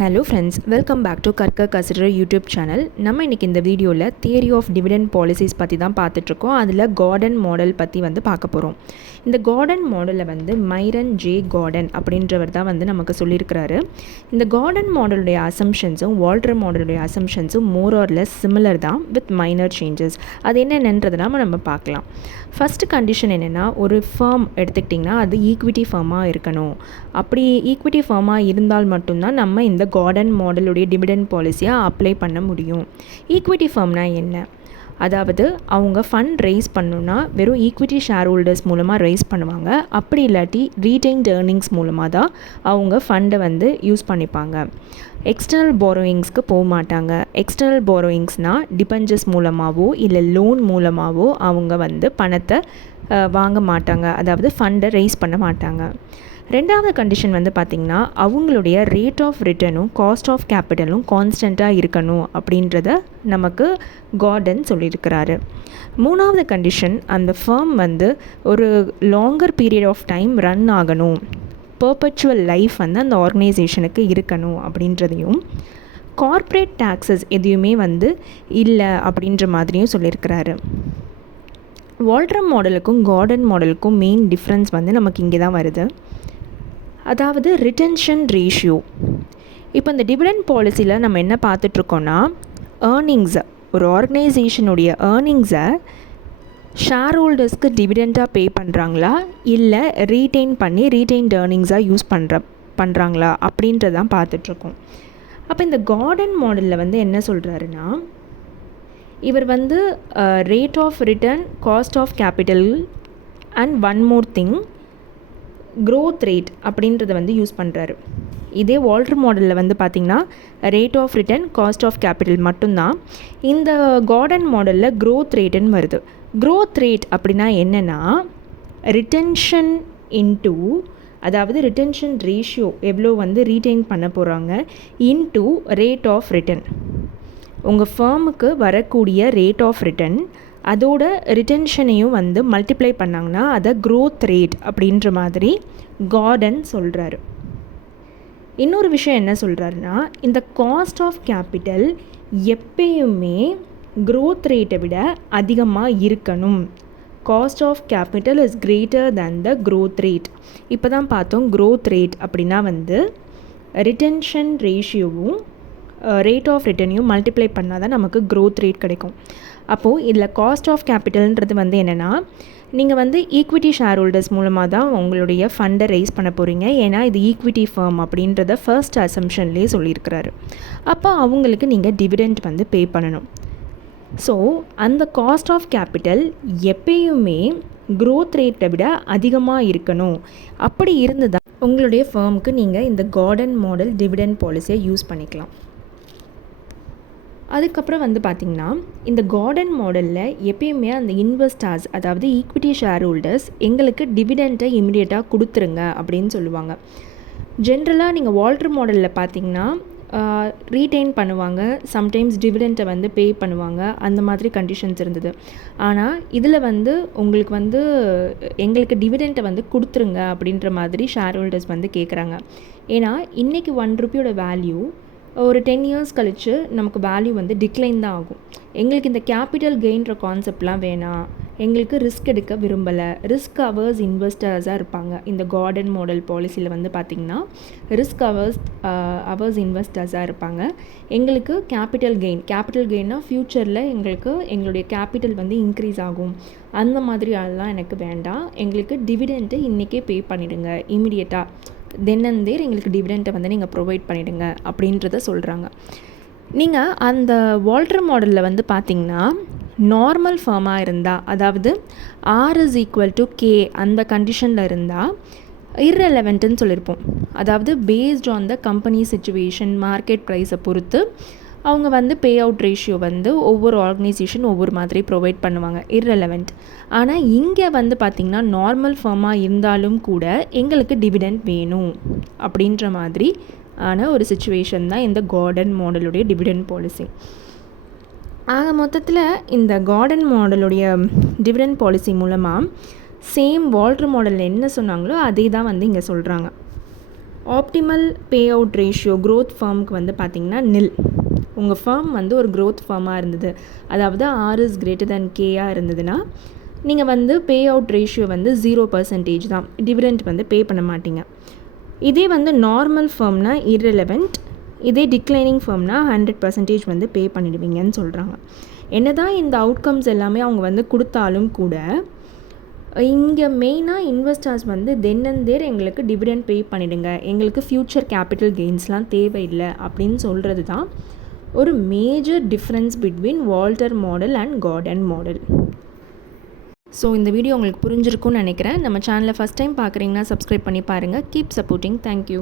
Hello friends, welcome back to கற்க கசிடர் YouTube channel. நம்ம இன்றைக்கி இந்த வீடியோவில் தியரி ஆஃப் டிவிடெண்ட் பாலிசிஸ் பற்றி தான் பார்த்துட்ருக்கோம். அதில் கார்டன் மாடல் பற்றி பார்க்க போகிறோம். இந்த கார்டன் மாடலில் மைரன் ஜே கார்டன் அப்படின்றவர் தான் நமக்கு சொல்லியிருக்கிறாரு. இந்த கார்டன் மாடலுடைய அசம்ஷன்ஸும் வால்டர் மாடலுடைய அசம்ஷன்ஸும் மோர் ஆர் லெஸ் சிமிலர் தான், வித் மைனர் சேஞ்சஸ். அது என்னென்னன்றதை நம்ம பார்க்கலாம். ஃபஸ்ட்டு கண்டிஷன் என்னென்னா, ஒரு ஃபர்ம் எடுத்துக்கிட்டிங்கன்னா அது ஈக்விட்டி ஃபர்மாக இருக்கணும். அப்படி ஈக்விட்டி ஃபர்மாக இருந்தால் மட்டும்தான் நம்ம இந்த கார்டன் மாடலுடைய டிவிடெண்ட் பாலிசியை அப்ளை பண்ண முடியும். ஈக்விட்டி ஃபர்ம்னால் என்ன? அதாவது அவங்க ஃபண்ட் ரைஸ் பண்ணணுன்னா வெறும் ஈக்விட்டி ஷேர் ஹோல்டர்ஸ் மூலமாக ரைஸ் பண்ணுவாங்க. அப்படி இல்லாட்டி ரீடைன்ட் ஏர்னிங்ஸ் மூலமாக தான் அவங்க ஃபண்டை யூஸ் பண்ணிப்பாங்க. எக்ஸ்டர்னல் போரோயிங்ஸ்க்கு போக மாட்டாங்க. எக்ஸ்டர்னல் போரோயிங்ஸ்னால் டிபெஞ்சர்ஸ் மூலமாகவோ இல்லை லோன் மூலமாகவோ அவங்க பணத்தை வாங்க மாட்டாங்க. அதாவது ஃபண்டை ரைஸ் பண்ண மாட்டாங்க. ரெண்டாவது கண்டிஷன் பார்த்திங்கன்னா, அவங்களுடைய ரேட் ஆஃப் ரிட்டர்னும் காஸ்ட் ஆஃப் கேபிட்டலும் கான்ஸ்டண்ட்டாக இருக்கணும் அப்படின்றத நமக்கு கார்டன் சொல்லியிருக்கிறாரு. மூணாவது கண்டிஷன், அந்த ஃபர்ம் ஒரு longer period of time run ஆகணும், பெர்பச்சுவல் லைஃப் அந்த ஆர்கனைசேஷனுக்கு இருக்கணும் அப்படின்றதையும், கார்ப்பரேட் டேக்ஸஸ் எதையுமே இல்லை அப்படின்ற மாதிரியும் சொல்லியிருக்கிறாரு. வால்டர் மாடலுக்கும் கார்டன் மாடலுக்கும் மெயின் டிஃப்ரென்ஸ் நமக்கு இங்கே தான் வருது. அதாவது ரிட்டென்ஷன் ரேஷியோ. இப்போ இந்த டிவிடெண்ட் பாலிசியில் நம்ம என்ன பார்த்துட்ருக்கோன்னா, ஏர்னிங்ஸை, ஒரு ஆர்கனைசேஷனுடைய ஏர்னிங்ஸை ஷேர் ஹோல்டர்ஸ்க்கு டிவிடெண்ட்டாக பே பண்ணுறாங்களா இல்லை ரீட்டைன்ட் ஏர்னிங்ஸாக யூஸ் பண்ணுறாங்களா அப்படின்றதான் பார்த்துட்ருக்கோம். அப்போ இந்த கார்டன் மாடலில் என்ன சொல்கிறாருன்னா, இவர் rate of return, cost of capital and one more thing, growth rate அப்படின்றத யூஸ் பண்ணுறாரு. இதே வால்டர் மாடலில் பார்த்திங்கன்னா rate of return, cost of capital மட்டும்தான். இந்த கார்டன் மாடலில் க்ரோத் ரேட்டுன்னு வருது. க்ரோத் ரேட் அப்படின்னா என்னென்னா, ரிட்டென்ஷன் இன்டூ, அதாவது ரிட்டென்ஷன் ரேஷியோ எவ்வளோ ரீட்டைன் பண்ண போகிறாங்க இன்டூ ரேட் ஆஃப் ரிட்டர்ன். உங்கள் ஃபர்முக்கு வரக்கூடிய ரேட் ஆஃப் ரிட்டர்ன் அதோட ரிட்டென்ஷனையும் மல்டிப்ளை பண்ணாங்கன்னா அதை க்ரோத் ரேட் அப்படின்ற மாதிரி கார்டன் சொல்கிறாரு. இன்னொரு விஷயம் என்ன சொல்கிறாருன்னா, இந்த காஸ்ட் ஆஃப் கேபிட்டல் எப்பயுமே க்ரோத் ரேட்டை விட அதிகமாக இருக்கணும். Cost of capital is greater than the growth rate. இப்போ தான் பார்த்தோம், க்ரோத் ரேட் அப்படின்னா ரிட்டென்ஷன் ரேஷியோவும் ரேட் ஆஃப் ரிட்டர்னையும் மல்டிப்ளை பண்ணால் தான் நமக்கு க்ரோத் ரேட் கிடைக்கும். அப்போது இதில் காஸ்ட் ஆஃப் கேபிட்டல்ன்றது என்னென்னா, நீங்கள் ஈக்விட்டி ஷேர் ஹோல்டர்ஸ் மூலமாக தான் உங்களுடைய ஃபண்டை ரைஸ் பண்ண போகிறீங்க. ஏன்னா இது ஈக்விட்டி ஃபர்ம் அப்படின்றத ஃபர்ஸ்ட் அசம்ஷன்லேயே சொல்லியிருக்கிறாரு. அப்போ அவங்களுக்கு நீங்கள் டிவிடெண்ட் பே பண்ணணும். ஸோ அந்த காஸ்ட் ஆஃப் கேபிட்டல் எப்பயுமே க்ரோத் ரேட்டை விட அதிகமாக இருக்கணும். அப்படி இருந்து தான் உங்களுடைய ஃபர்முக்கு நீங்கள் இந்த கார்டன் மாடல் டிவிடெண்ட் பாலிசியை யூஸ் பண்ணிக்கலாம். அதுக்கப்புறம் பார்த்திங்கன்னா, இந்த கார்டன் மாடலில் எப்பயுமே அந்த இன்வெஸ்டர்ஸ், அதாவது ஈக்விட்டி ஷேர் ஹோல்டர்ஸ் எங்களுக்கு டிவிடெண்ட்டை இமிடியேட்டாக கொடுத்துருங்க அப்படின்னு சொல்லுவாங்க. ஜென்ரலாக நீங்கள் வால்டர் மாடலில் பார்த்திங்கன்னா ரீட்டைன் பண்ணுவாங்க, சம்டைம்ஸ் டிவிடெண்ட்டை பே பண்ணுவாங்க, அந்த மாதிரி கண்டிஷன்ஸ் இருந்தது. ஆனால் இதில் உங்களுக்கு எங்களுக்கு டிவிடெண்ட்டை கொடுத்துருங்க அப்படின்ற மாதிரி ஷேர் ஹோல்டர்ஸ் கேட்குறாங்க. ஏன்னா இன்றைக்கி 1 ரூபியோட வேல்யூ ஒரு 10 இயர்ஸ் கழித்து நமக்கு வேல்யூ டிக்ளைன் தான் ஆகும். எங்களுக்கு இந்த கேபிட்டல் கெயின்ற கான்செப்ட்லாம் வேணாம், எங்களுக்கு ரிஸ்க் எடுக்க விரும்பலை, ரிஸ்க் அவர்ஸ் இன்வெஸ்டர்ஸாக இருப்பாங்க. இந்த கார்டன் மாடல் பாலிசியில் பார்த்திங்கன்னா ரிஸ்க் அவர்ஸ் இன்வெஸ்டர்ஸாக இருப்பாங்க. எங்களுக்கு கேபிட்டல் கெயின்னா ஃப்யூச்சரில் எங்களுடைய கேபிட்டல் இன்க்ரீஸ் ஆகும், அந்த மாதிரி அதெல்லாம் எனக்கு வேண்டாம், எங்களுக்கு டிவிடெண்ட்டு இன்றைக்கே பே பண்ணிவிடுங்க இமிடியேட்டாக, தென் அண்ட் தேர் எங்களுக்கு டிவிடெண்ட்டை நீங்கள் ப்ரொவைட் பண்ணிவிடுங்க அப்படின்றத சொல்கிறாங்க. நீங்கள் அந்த வால்டர் மாடலில் பார்த்திங்கன்னா நார்மல் ஃபார்மாக இருந்தால், அதாவது R=K அந்த கண்டிஷனில் இருந்தால் இர்ரெலவெண்ட்டுன்னு சொல்லியிருப்போம். அதாவது based on the company situation, market ப்ரைஸை பொறுத்து அவங்க பே அவுட் ரேஷியோ ஒவ்வொரு ஆர்கனைசேஷன் ஒவ்வொரு மாதிரி ப்ரொவைட் பண்ணுவாங்க, இர்ரெலவெண்ட். ஆனால் இங்கே பார்த்திங்கன்னா நார்மல் ஃபார்மாக இருந்தாலும் கூட எங்களுக்கு டிவிடெண்ட் வேணும் அப்படின்ற மாதிரி ஆன ஒரு சிச்சுவேஷன் தான் இந்த கார்டன் மாடலுடைய டிவிடெண்ட் பாலிசி. ஆக மொத்தத்தில் இந்த கார்டன் மாடலுடைய டிவிடெண்ட் பாலிசி மூலமாக சேம் வால்டர் மாடல் என்ன சொன்னாங்களோ அதே தான் வந்து இங்கே சொல்கிறாங்க. Optimal pay out ratio growth ஃபார்முக்கு வந்து பார்த்திங்கன்னா நில். உங்கள் ஃபார்ம் வந்து ஒரு க்ரோத் ஃபார்மாக இருந்தது, அதாவது R is greater than Kயாக இருந்ததுன்னா நீங்கள் வந்து பே அவுட் ரேஷியோ வந்து 0% தான், டிவிடெண்ட் வந்து பே பண்ண மாட்டீங்க. இதே வந்து நார்மல் ஃபார்ம்னா irrelevant, இதே டிக்ளைனிங் ஃபார்ம்னா 100% வந்து பே பண்ணிடுவீங்கன்னு சொல்கிறாங்க. என்ன தான் இந்த அவுட்கம்ஸ் எல்லாமே அவங்க வந்து கொடுத்தாலும் கூட இங்கே மெயினாக இன்வெஸ்டர்ஸ் வந்து தென் அண்ட் தேர் எங்களுக்கு டிவிடெண்ட் பே பண்ணிவிடுங்க, எங்களுக்கு ஃப்யூச்சர் கேபிட்டல் கெயின்ஸ்லாம் தேவையில்லை அப்படின்னு சொல்கிறது தான் ஒரு major difference between Walter model and garden model. So இந்த வீடியோ உங்களுக்கு புரிஞ்சிருக்கும்னு நினைக்கிறேன். நம்ம சேனலை ஃபஸ்ட் டைம் பார்க்குறீங்கன்னா சப்ஸ்கிரைப் பண்ணி பாருங்கள். Keep supporting. தேங்க்யூ.